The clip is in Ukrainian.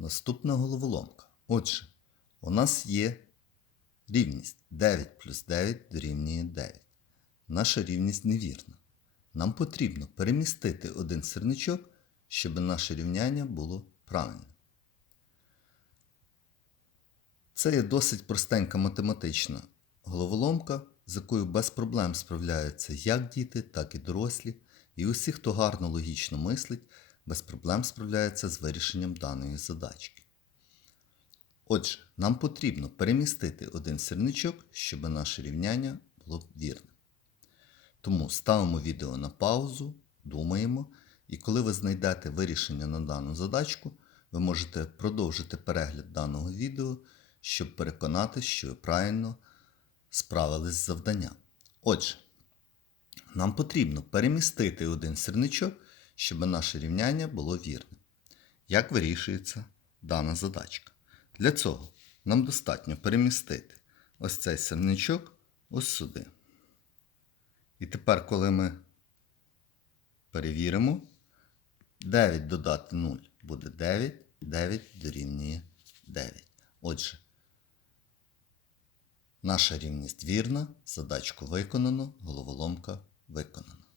Наступна головоломка. Отже, у нас є рівність 9 плюс 9 дорівнює 9. Наша рівність невірна. Нам потрібно перемістити один сірничок, щоб наше рівняння було правильним. Це є досить простенька математична головоломка, з якою без проблем справляються як діти, так і дорослі. І усі, хто гарно логічно мислить, без проблем справляються з вирішенням даної задачки. Отже, нам потрібно перемістити один сірничок, щоб наше рівняння було вірним. Тому ставимо відео на паузу, думаємо, і коли ви знайдете вирішення на дану задачку, ви можете продовжити перегляд даного відео, щоб переконатися, що ви правильно справились з завданням. Отже, нам потрібно перемістити один сірничок, щоб наше рівняння було вірним. Як вирішується дана задачка? Для цього нам достатньо перемістити ось цей сірничок ось сюди. І тепер, коли ми перевіримо, 9 додати 0 буде 9, 9 дорівнює 9. Отже, наша рівність вірна, задачку виконано, головоломка виконана.